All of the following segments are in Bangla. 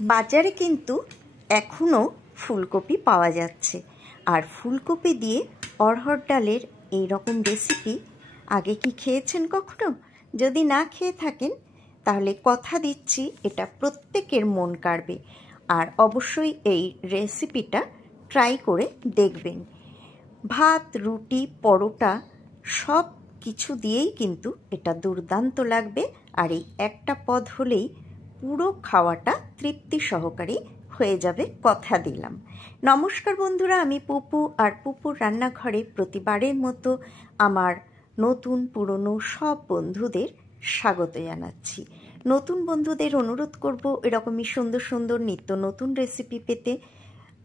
বাজারে কিন্তু এখনও ফুলকপি পাওয়া যাচ্ছে। আর ফুলকপি দিয়ে অড়হর ডালের এই রকম রেসিপি আগে কি খেয়েছেন কখনো? যদি না খেয়ে থাকেন তাহলে কথা দিচ্ছি এটা প্রত্যেকের মন কাড়বে। আর অবশ্যই এই রেসিপিটা ট্রাই করে দেখবেন। ভাত, রুটি, পরোটা সব কিছু দিয়েই কিন্তু এটা দুর্দান্ত লাগবে। আর এই একটা পদ হলেই পুরো খাওয়াটা তৃপ্তি সহকারে হয়ে যাবে, কথা দিলাম। নমস্কার বন্ধুরা, আমি পুপু। আর পুপুর রান্নাঘরে প্রতিবারের মতো আমার নতুন পুরনো সব বন্ধুদের স্বাগত জানাচ্ছি। নতুন বন্ধুদের অনুরোধ করব এরকমই সুন্দর সুন্দর নিত্য নতুন রেসিপি পেতে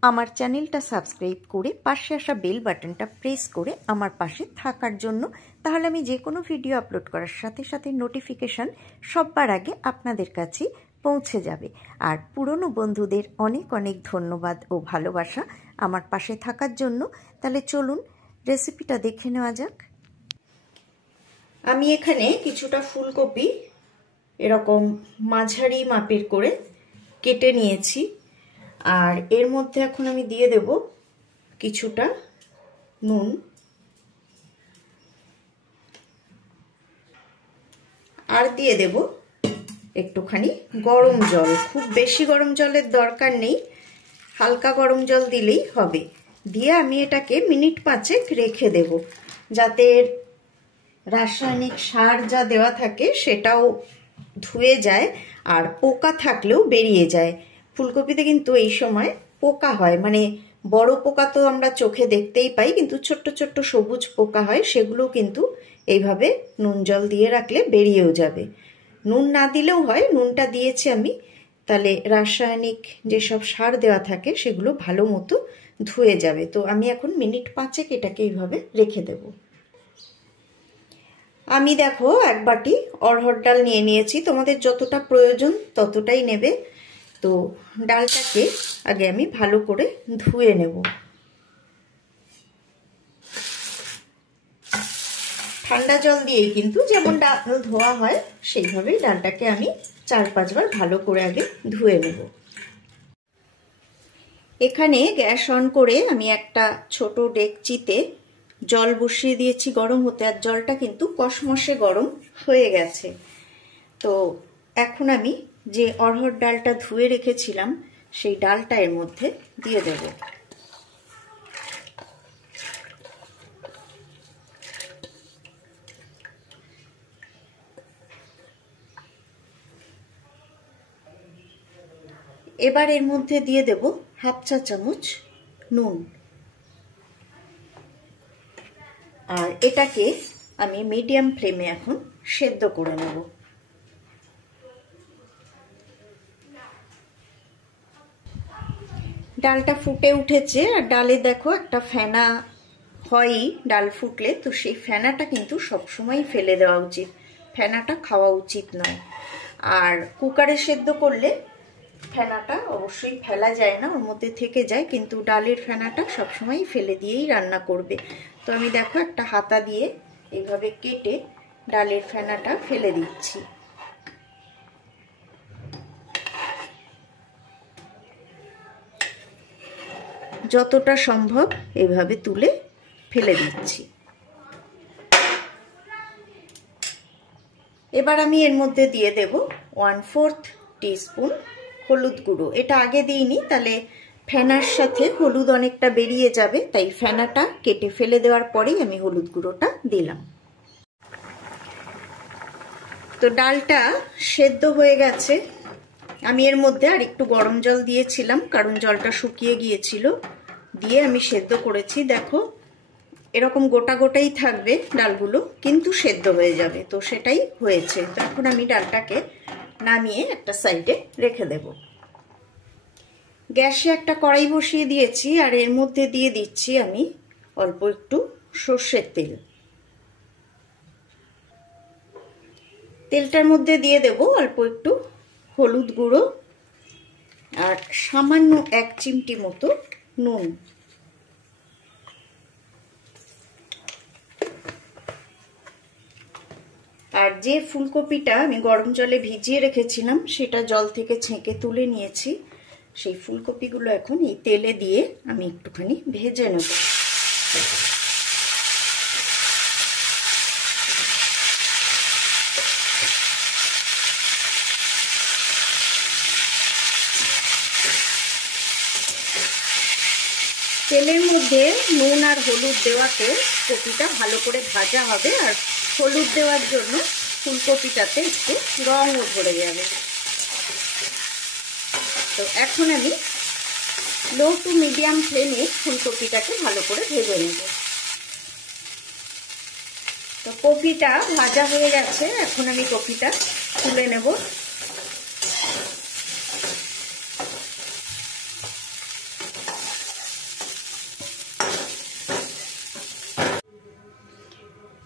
আমার চ্যানেলটা সাবস্ক্রাইব করে পাশে আসা বেল বাটনটা প্রেস করে আমার পাশে থাকার জন্য। তাহলে আমি যে কোনো ভিডিও আপলোড করার সাথে সাথে নোটিফিকেশান সবার আগে আপনাদের কাছে পৌঁছে যাবে। আর পুরনো বন্ধুদের অনেক অনেক ধন্যবাদ ও ভালোবাসা আমার পাশে থাকার জন্য। তাহলে চলুন রেসিপিটা দেখে নেওয়া যাক। আমি এখানে কিছুটা ফুলকপি এরকম মাঝারি মাপের করে কেটে নিয়েছি। আর এর মধ্যে এখন আমি দিয়ে দেব কিছুটা নুন, আর দিয়ে দেব একটুখানি গরম জল। খুব বেশি গরম জলের দরকার নেই, হালকা গরম জল দিলেই হবে। দিয়ে আমি এটাকে মিনিট 5 রেখে দেব, যাতে রাসায়নিক সার যা দেওয়া থাকে সেটাও ধুয়ে যায় আর পোকা থাকলেও বেরিয়ে যায়। ফুলকপিতে কিন্তু এই সময় পোকা হয়, মানে বড় পোকা তো আমরা চোখে দেখতেই পাই, কিন্তু ছোট্ট ছোট্ট সবুজ পোকা হয়, সেগুলো কিন্তু এইভাবে নুন জল দিয়ে রাখলে বেরিয়েও যাবে। নুন না দিলেও হয়, নুনটা দিয়েছি আমি, তাহলে রাসায়নিক যেসব সার দেওয়া থাকে সেগুলো ভালো মতো ধুয়ে যাবে। তো আমি এখন মিনিট 5 এটাকে এইভাবে রেখে দেব। আমি দেখো 1 বাটি অড়হর ডাল নিয়ে নিয়েছি, তোমাদের যতটা প্রয়োজন ততটাই নেবে। তো ডালটাকে আগে আমি ভালো করে ধুয়ে নেব। ঠান্ডা জল দিয়েই কিন্তু যেমন ডাল ধোয়া হয় সেইভাবেই ডালটাকে আমি 4-5 বার ভালো করে আগে ধুয়ে নেব। এখানে গ্যাস অন করে আমি একটা ছোট ডেকচিতে জল বসিয়ে দিয়েছি গরম হতে। আর জলটা কিন্তু কসমসে গরম হয়ে গেছে। তো এখন আমি যে অড়হর ডালটা ধুয়ে রেখেছিলাম সেই ডালটা এর মধ্যে দিয়ে দেব। এবার এর মধ্যে দিয়ে দেব 1/2 চা চামচ নুন। আর এটাকে আমি মিডিয়াম ফ্লেমে এখন সেদ্ধ করে নেব। ডালটা ফুটে উঠেছে, আর ডালে দেখো একটা ফেনা হয়ই ডাল ফুটলে, তো সেই ফেনাটা কিন্তু সবসময় ফেলে দেওয়া উচিত, ফেনাটা খাওয়া উচিত নয়। আর কুকারে সেদ্ধ করলে ফেনাটা অবশ্যই ফেলা যায় না, ওর মধ্যে থেকে যায়, কিন্তু ডালের ফেনাটা সবসময় ফেলে দিয়েই রান্না করবে। তো আমি দেখো একটা হাতা দিয়ে এইভাবে কেটে ডালের ফেনাটা ফেলে দিচ্ছি। যতটা সম্ভব এভাবে তুলে ফেলে দিচ্ছি। এবার আমি এর মধ্যে দিয়ে দেব 1/4 টিস্পুন হলুদ গুঁড়ো। এটা আগে দিইনি, তাহলে ফেনার সাথে হলুদ অনেকটা বেরিয়ে যাবে, তাই ফেনাটা কেটে ফেলে দেওয়ার পরেই আমি হলুদ গুঁড়োটা দিলাম। তো ডালটা সেদ্ধ হয়ে গেছে। আমি এর মধ্যে আর একটু গরম জল দিয়েছিলাম, কারণ জলটা শুকিয়ে গিয়েছিল, দিয়ে আমি সেদ্ধ করেছি। দেখো এরকম গোটা গোটাই থাকবে ডালগুলো, কিন্তু সেদ্ধ হয়ে যাবে, তো সেটাই হয়েছে। তো এখন আমি ডালটাকে নামিয়ে একটা সাইডে রেখে দেব। গ্যাসে একটা কড়াই বসিয়ে দিয়েছি, আর এর মধ্যে দিয়ে দিচ্ছি আমি অল্প একটু সর্ষের তেল। তেলটার মধ্যে দিয়ে দেব অল্প একটু হলুদ গুঁড়ো আর সামান্য 1 চিমটি মতো নুন। আর যে ফুলকপিটা আমি গরম জলে ভিজিয়ে রেখেছিলাম সেটা জল থেকে ছেঁকে তুলে নিয়েছি। সেই ফুলকপিগুলো এখন এই তেলে দিয়ে আমি একটুখানি ভেজে নেব। তেলের মধ্যে নুন আর হলুদ দেওয়াতে কপিটা ভালো করে ভাজা হবে, আর হলুদ দেওয়ার জন্য ফুলকপিটাতে একটু রঙও ধরে যাবে। তো এখন আমি লো টু মিডিয়াম ফ্লেমে ফুলকপিটাকে ভালো করে ভেজে নেব। তো কপিটা ভাজা হয়ে গেছে, এখন আমি কপিটা তুলে নেব।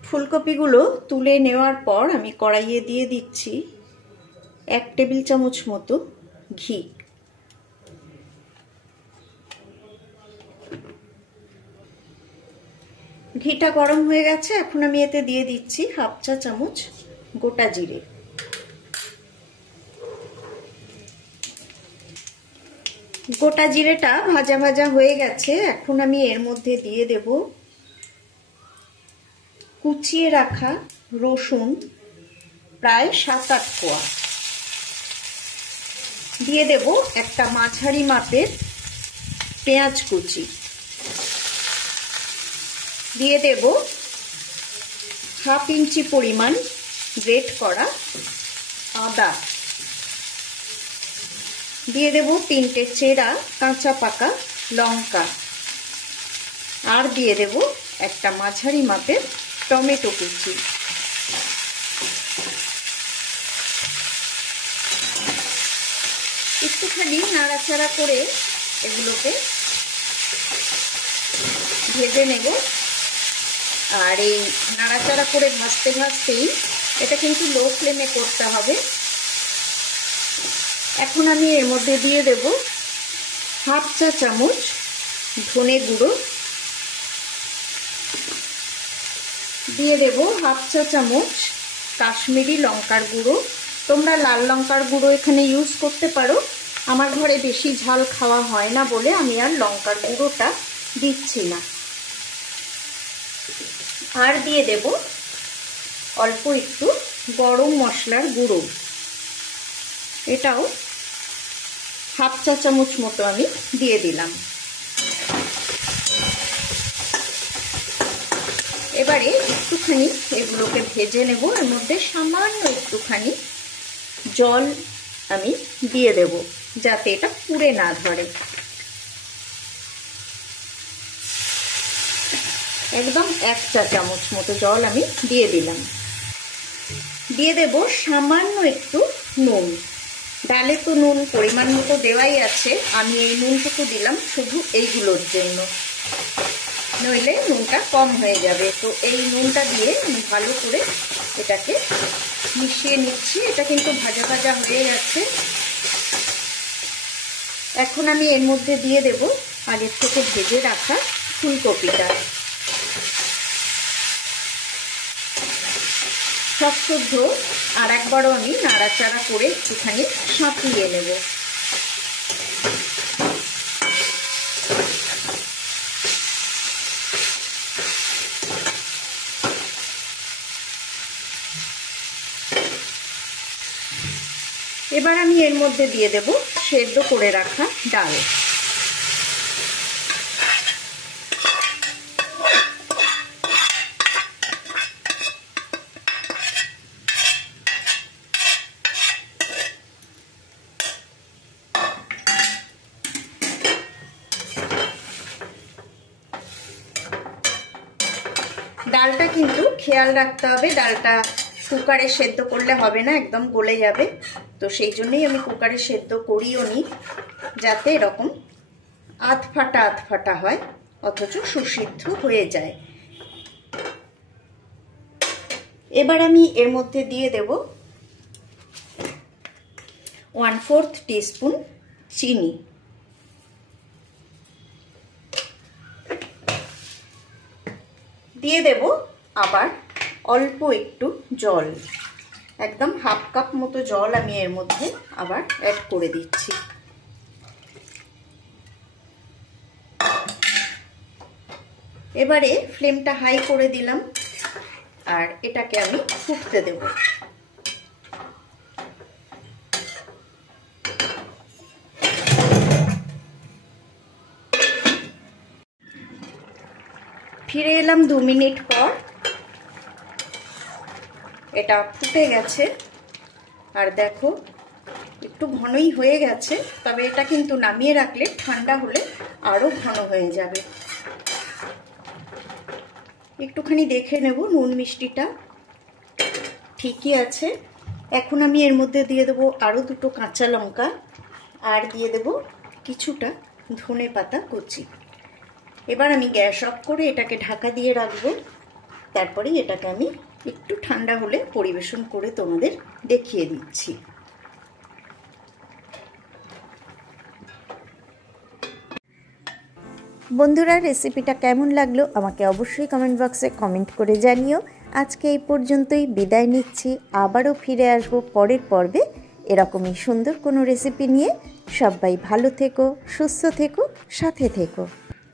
ফুলকপিগুলো তুলে নেওয়ার পর আমি কড়াইয়ে দিয়ে দিচ্ছি 1 টেবিল চামচ মতো ঘি। ঘিটা গরম হয়ে গেছে, এখন আমি এতে দিয়ে দিচ্ছি 1/2 চা চামচ গোটা জিরে। গোটা জিরেটা ভাজা ভাজা হয়ে গেছে, এখন আমি এর মধ্যে দিয়ে দেব কুচিয়ে রাখা রসুন প্রায় 7-8 কোয়া। দিয়ে দেব একটা মাঝারি মাপের পেঁয়াজ কুচি। দিয়ে দেব 1/2 ইঞ্চি পরিমাণ গ্রেট করা আদা। দিয়ে দেব 3টে চেরা কাঁচা পাকা লঙ্কা। আর দিয়ে দেব একটা মাঝারি মাপের টমেটো কুচি। একটুখানি নাড়াচাড়া করে এগুলোকে ভেজে নেব। আর এই নাড়াচাড়া করে ভাজতে ভাজতেই এটা কিন্তু লো ফ্লেমে করতে হবে। এখন আমি এর মধ্যে দিয়ে দেব 1/2 চা চামচ ধনে গুঁড়ো। দিয়ে দেব 1/2 চা চামচ কাশ্মীরি লঙ্কার গুঁড়ো। তোমরা লাল লঙ্কার গুঁড়ো এখানে ইউজ করতে পারো। আমার ঘরে বেশি ঝাল খাওয়া হয় না বলে আমি আর লঙ্কার গুঁড়োটা দিচ্ছি না। আর দিয়ে দেব অল্প একটু গরম মশলার গুঁড়ো, এটাও 1/2 চা চামচ মতো আমি দিয়ে দিলাম। এবারে একটুখানি এগুলোকে ভেজে নেব। এর মধ্যে সামান্য একটুখানি জল আমি দিয়ে দেব যাতে এটা পুড়ে না ধরে। একদম 1 চা চামচ মতো জল আমি দিয়ে দিলাম। দিয়ে দেব সামান্য একটু নুন। ডালে তো নুন পরিমাণ মতো দেওয়াই আছে, আমি এই নুনটুকু দিলাম শুধু এইগুলোর জন্য, নইলে নুনটা কম হয়ে যাবে। তো এই নুনটা দিয়ে আমি ভালো করে এটাকে মিশিয়ে নিচ্ছি। এটা কিন্তু ভাজা ভাজা হয়ে গেছে। এখন আমি এর মধ্যে দিয়ে দেব আগের থেকে ভেজে রাখা ফুলকপিটা। সব শুদ্ধ আর একবারও আমি নাড়াচাড়া করে একটুখানি সাঁতলিয়ে নেব। এবার আমি এর মধ্যে দিয়ে দেব সেদ্ধ করে রাখা ডাল। ডালটা কিন্তু খেয়াল রাখতে হবে, ডালটা কুকারে সেদ্ধ করলে হবে না, একদম গলে যাবে। তো সেই জন্যই আমি কুকারে সেদ্ধ করিও নি, যাতে এরকম আধ ফাটা হয় অথচ সুসিদ্ধ হয়ে যায়। এবার আমি এর মধ্যে দিয়ে দেব 1/4 টিস্পুন চিনি। দিয়ে দেব আবার অল্প একটু জল, একদম হাফ কাপ মতো জল আমি এর মধ্যে আবার অ্যাড করে দিচ্ছি। এবারে ফ্লেমটা হাই করে দিলাম আর এটাকে আমি ফুটতে দেব। ফিরে এলাম 2 মিনিট পর। এটা ফুটে গেছে আর দেখো একটু ঘনই হয়ে গেছে, তবে এটা কিন্তু নামিয়ে রাখলে ঠান্ডা হলে আরো ঘন হয়ে যাবে। একটুখানি দেখে নেব নুন মিষ্টিটা ঠিকই আছে। এখন আমি এর মধ্যে দিয়ে দেবো আরো 2টো কাঁচা লঙ্কা আর দিয়ে দেব কিছুটা ধনে পাতা কুচি। এবার আমি গ্যাস অফ করে এটাকে ঢাকা দিয়ে রাখবো। তারপরে এটাকে আমি একটু ঠান্ডা হলে পরিবেশন করে তোমাদের দেখিয়ে দিচ্ছি। বন্ধুরা, রেসিপিটা কেমন লাগলো আমাকে অবশ্যই কমেন্ট বক্সে কমেন্ট করে জানিও। আজকে এই পর্যন্তই, বিদায় নিচ্ছি। আবারও ফিরে আসবো পরের পর্বে এরকমই সুন্দর কোনো রেসিপি নিয়ে। সবাই ভালো থেকো, সুস্থ থেকো, সাথে থেকো।